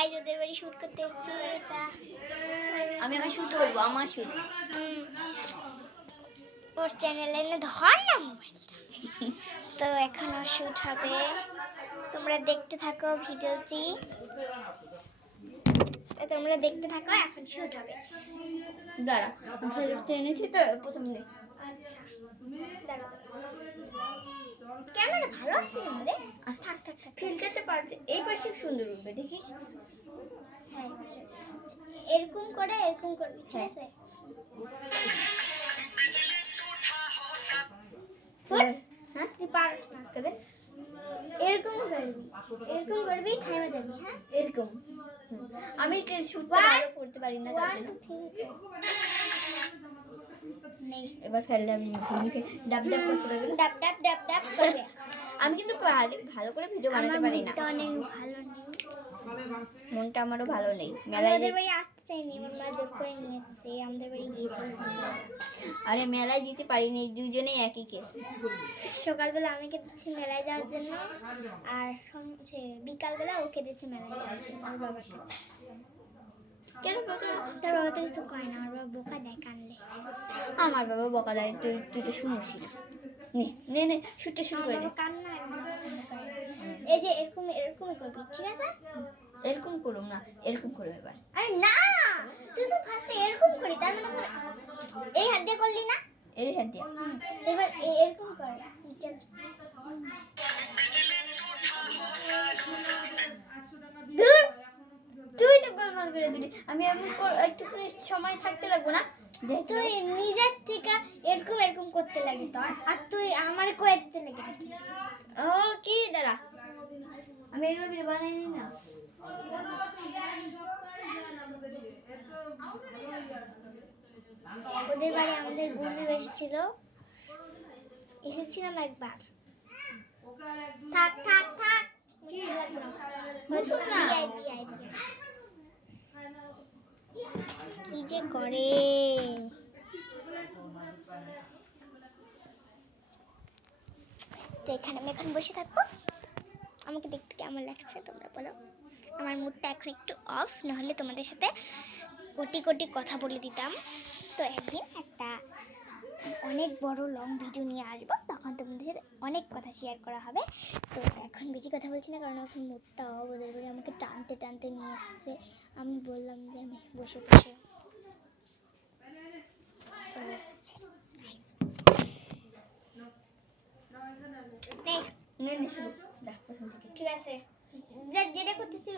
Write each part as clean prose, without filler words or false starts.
Guys ওদের বাড়ি shoot করতে এসেছি। এটা আমি এখন শুট করবো, আমার শুট। ওর চ্যানেলে না ধর না মোবাইলটা। তো এখন ওর শুট হবে, তোমরা দেখতে থাকো ভিডিওটি। তোমরা দেখতে থাকো, এখন শুট হবে। দাঁড়া, ফেরত এনেছি তো প্রথম দিন। আচ্ছা দাঁড়া, ক্যামেরা ভালো আসতেছে আমাদের। থাক থাক থাক, ফিল্টারটা পাল্টে এই পাশে সুন্দর উঠবে, দেখিস। হ্যাঁ এরকম করে এরকম করবি, ঠিক আছে? হ্যাঁ তুই পারস না, কাদের এরকম করবি, এরকম করবি, থামে যাবি। হ্যাঁ এরকম। আমি শুটটা ভালো করতে পারি না, তার জন্য। নেই এবার ফেললে আমি মুখে ডাব ডাব করতে পারবি না। ডাব ডাব ডাব ডাব করবে। আমি কিন্তু ভালো করে ভিডিও বানাতে পারি না, মনটা অনেক ভালো নেই, মনটা আমারও ভালো নেই। মেলায় আমাদের বাড়ি আসতে চাইনি, আমার মা জোর করে নিয়ে এসেছে। আমাদের বাড়ি গিয়েছিল, আরে মেলায় যেতে পারিনি, দুজনেই একই কেস। সকালবেলা আমি কেটেছি মেলায় যাওয়ার জন্য, আর বিকালবেলা ও কেটেছে মেলায় যাওয়ার জন্য ওর বাবার কাছে। কেন তার বাবা তো কিছু কয় না, ওর বাবা বোকা দেয় কানলে। আমার বাবা বকা দেয়, তুই তো শুনিস না। নে নে শুটটা শুরু করে দে। কান্না একদম পছন্দ করে না। এই যে এরকম এরকমই করবি, ঠিক আছে? এরকম করুম না, এরকম করুম এবার। আরে না, তুই তো ফার্স্টে এরকম করি, তার মানে এই হাত দিয়ে করলি না, এর হাত দিয়া। এবার এরকম কর। দূর, তুই তো গোলমাল করে দিলি। আমি এখন একটুখানি সময় থাকতে লাগবো না? দেখ তুই নিজের থেকে এরকম এরকম করতে লাগি তোর, আর তুই আমারে কয়ে দিতে লাগি। ও কি দাঁড়া, আমি এগুলো ভিডিও বানাই নি না। ওদের বাড়ি আমাদের বন্ধু এসেছিলাম একবার। থাক থাক থাক, কি যে করে। তো এখানে আমি এখন বসে থাকবো, আমাকে দেখতে কেমন লাগছে তোমরা বলো। আমার মুডটা এখন একটু অফ, নাহলে তোমাদের সাথে কোটি কোটি কথা বলে দিতাম। তো একদিন একটা অনেক বড় লং ভিডিও নিয়ে আসবো, তখন তোমাদের সাথে অনেক কথা শেয়ার করা হবে। তো এখন বেশি কথা বলছি না, কারণ এখন মুডটা অফ। ওদের বাড়ি আমাকে টানতে টানতে নিয়ে এসছে, আমি বললাম যে আমি বসে বসে ঠিক আছে, যেটা করতেছিল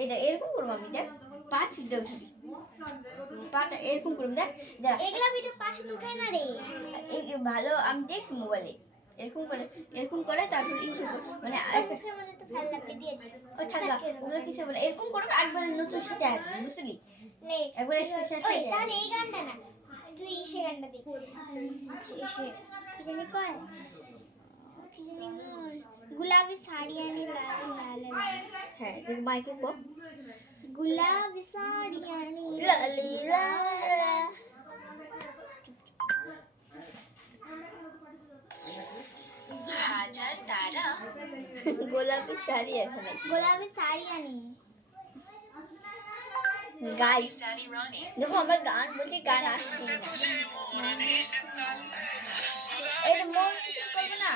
এইটা এরকম করবো আমি, দেখ পা ছুটতে উঠবি, পাটা এরকম করবো। দেখ দেখ এগুলা ভিডিও পাশে উঠায় না রে, ভালো আমি দেখছি মোবাইলে। এরকম করে তারপর মানে মুখের মধ্যে তো ফেল লাগবে দিয়েছি। ওই থাকবা ওগুলো কিছু বলে এরকম করবে, একবারে নতুন সাথে আসবে, বুঝলি? নে একবারে স্পেশাল ওই সাথে। তাহলে এই গানটা না, তুই সে গানটা দেখ। কি জানি কয়, কি জানি কয়, গুলাবি শাড়ি আনি লাল লাল লাল। হ্যাঁ তুই মাইকে কো, গুলাবি শাড়ি আনি লালি লালা। হাজার তারা গোলাপি শাড়ি এখানে গোলাপি শাড়ি আনি গাইস। সারি রানী দেখো আমার গান বলছি, গান আসছে না। এই মন কিছু করবো না,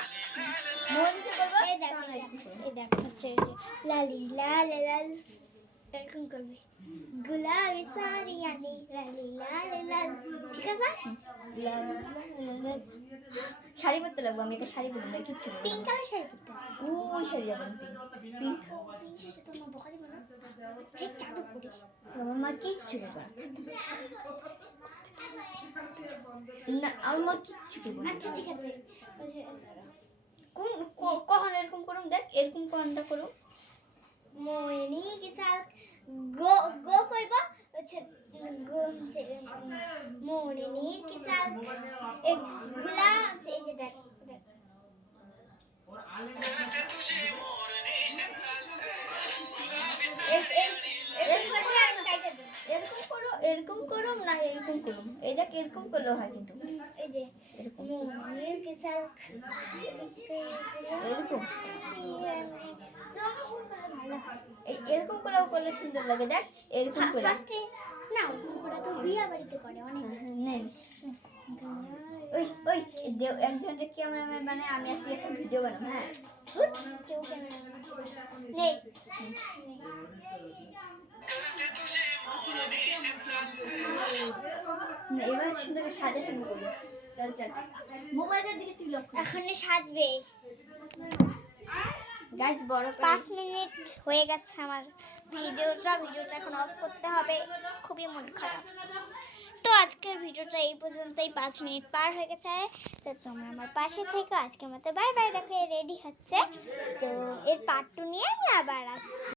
মন কিছু করবো। এই দেখ হচ্ছে লালি লাল লাল, এরকম করবি। গুলাবি শাড়ি আনি লালি লাল লাল, ঠিক আছে? শাড়ি পরতে লাগবো, আমি একটা শাড়ি পরবো না, কিচ্ছু পিঙ্ক কালার শাড়ি পরতে ওই শাড়ি যাবেন পিঙ্ক। তোমার বকা দিব না, এই চাদর পরিস। আমার মা কিচ্ছু করবো না, আমার মা কিচ্ছু করবো না। আচ্ছা ঠিক আছে, কখন এরকম করুম, দেখ এরকম কোনটা করুম। মোহিনী কি সাল গো গো কইবা হচ্ছে গো হচ্ছে মোহিনী কি সাল এক গুলা আছে, এই যে দেখ দেখ এরকম করো, এরকম করুম না এরকম করুম, এই দেখ এরকম করলেও হয় কিন্তু এই যে এরকম মনের के साथ এরকম স্লো মোশন করলে ভালো হয়। এরকম করেও করলে সুন্দর লাগে, দেখ এরকম করে। ফার্স্টে না, ওরা তো বিয়া বাড়িতে করে অনেক। নেই ওই ওই একজন ক্যামেরাম্যান মানে আমি আজকে একটা ভিডিও বানাবো। হ্যাঁ কেউ ক্যামেরা নেই। এবার সুন্দর করে সাজা শুরু করি। চল চল মোবাইলের দিকে তুই লক্ষ্য। এখনই সাজবে। গাইস বড় 5 মিনিট হয়ে গেছে আমার ভিডিওটা এখন অফ করতে হবে, খুবই মন খারাপ। তো আজকের ভিডিওটা এই পর্যন্তই, 5 মিনিট পার হয়ে গেছে। তো তোমরা আমার পাশে থেকে আজকের মতো বাই বাই। দেখো রেডি হচ্ছে, তো এর পার্ট 2 নিয়ে আমি আবার আসছি।